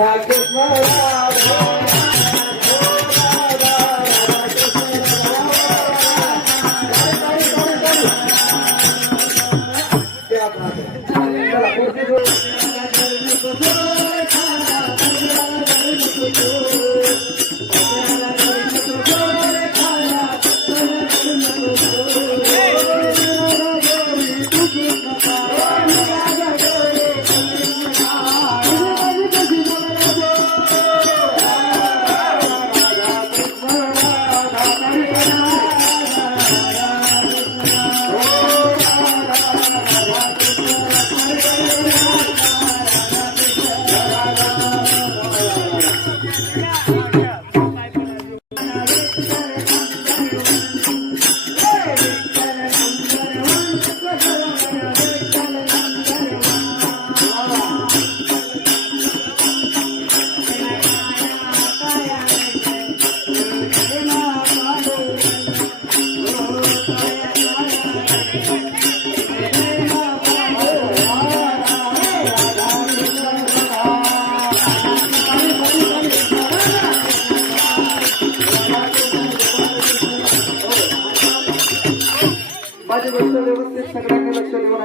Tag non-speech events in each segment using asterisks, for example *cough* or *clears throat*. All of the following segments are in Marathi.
Yeah. Yeah, yeah.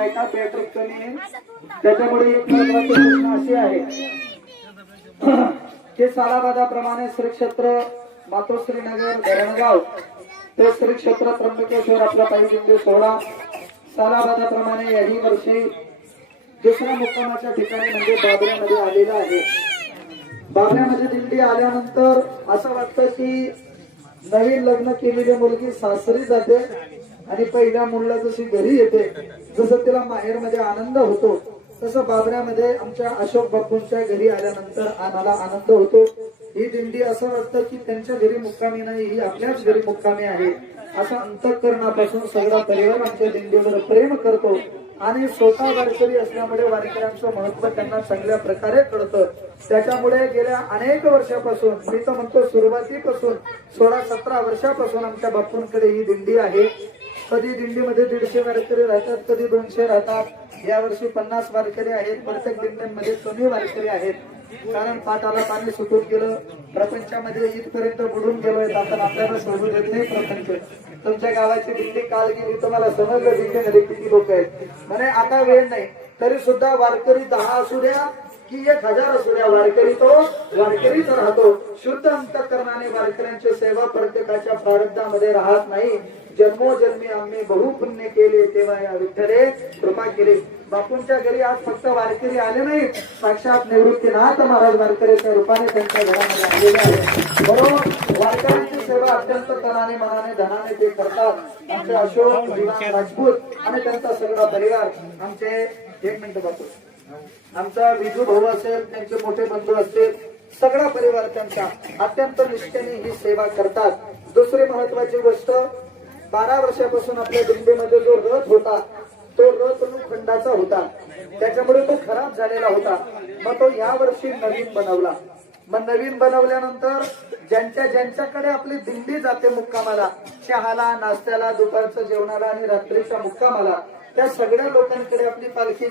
आहे का ऐका कमी त्याच्यामुळे एक महत्त्वाचे प्रश्न असे आहे. *clears throat* की सालाबादाप्रमाणे श्री क्षेत्र मातोश्री धरणगाव ते श्री क्षेत्र त्र्यंबकेश्वर आपला पाहिजे बिंदू सोहळा सालाबादाप्रमाणे याही वर्षी दुसऱ्या मुक्कामाच्या ठिकाणी म्हणजे बाबऱ्यामध्ये आलेला आहे. बाबऱ्यामध्ये दिंडी आल्यानंतर असं वाटतं की नवीन लग्न केलेली मुलगी सासरी जाते. आणि पहिल्या मुलाला जशी घरी येते जसं तिला माहेरमध्ये आनंद होतो तसं बाबऱ्यामध्ये आमच्या अशोक बापूंच्या घरी आल्यानंतर आम्हाला आनंद होतो. ही दिंडी असं वाटतं की त्यांच्या घरी मुक्कामी नाही ही आपल्याच घरी मुक्कामी आहे. असं अंतकरणापासून सगळा परिवार आमच्या दिंडीवर प्रेम करतो. आणि स्वतः वारकरी असल्यामुळे वारकऱ्यांचं महत्त्व त्यांना चांगल्या प्रकारे कळतं. त्याच्यामुळे गेल्या अनेक वर्षापासून मी तर म्हणतो सुरुवातीपासून सोळा सतरा वर्षापासून आमच्या बापूंकडे ही दिंडी आहे. कधी दिंडीमध्ये दीडशे वारकरी राहतात कधी दोनशे राहतात. यावर्षी पन्नास वारकरी आहेत. प्रत्येक दिंड्यांमध्ये कमी वारकरी आहेत. कारण पाटाला पाणी सुटून गेलं. प्रपंचामध्ये इथपर्यंत बुडून गेलोय. आपण आपल्याला सोडू देत नाही प्रपंच. तुमच्या गावाची दिंडी काल गेली. तुम्हाला समजलं दिंडीमध्ये किती लोक आहेत. म्हणे आता वेळ नाही. तरी सुद्धा वारकरी दहा असू द्या की एक हजार असू द्या. वारकरी तो वारकरीच राहतो. शुद्ध अंतकरणाने वारकऱ्यांची सेवा प्रत्येकाच्या प्रारब्धामध्ये राहत नाही. जन्मोजन्मी आम्ही बहुपुण्य केले तेव्हा या विठ्ठले कृपा केली. बापूंच्या घरी आज फक्त वारकरी आले नाही साक्षात निवृत्तीनाथ महाराज वारकरीच्या रूपाने त्यांच्या घरामध्ये आलेले आहे बरोबर वारकऱ्यांची सेवा अत्यंत तनाने मनाने धनाने ते करतात. आमचे अशोक राजपूत आणि त्यांचा सगळा परिवार. आमचे एक मिनिट बापू आमचा विजू भाऊ असेल त्यांचे मोठे बंधू असतील सगळा परिवार त्यांचा अत्यंत निष्ठेने ही सेवा करतात. दुसरी महत्वाची गोष्ट बारा वर्षापासून आपल्या दिंडीमध्ये जो रथ होता तो रथ खंडाचा होता. त्याच्यामुळे तो खराब झालेला होता. मग तो या वर्षी नवीन बनवला. मग नवीन बनवल्यानंतर ज्यांच्या ज्यांच्याकडे आपली दिंडी जाते मुक्कामाला चहाला नाश्त्याला दुपारच्या जेवणाला आणि रात्रीच्या मुक्कामाला त्या सगळ्या लोकांकडे आपली पालखी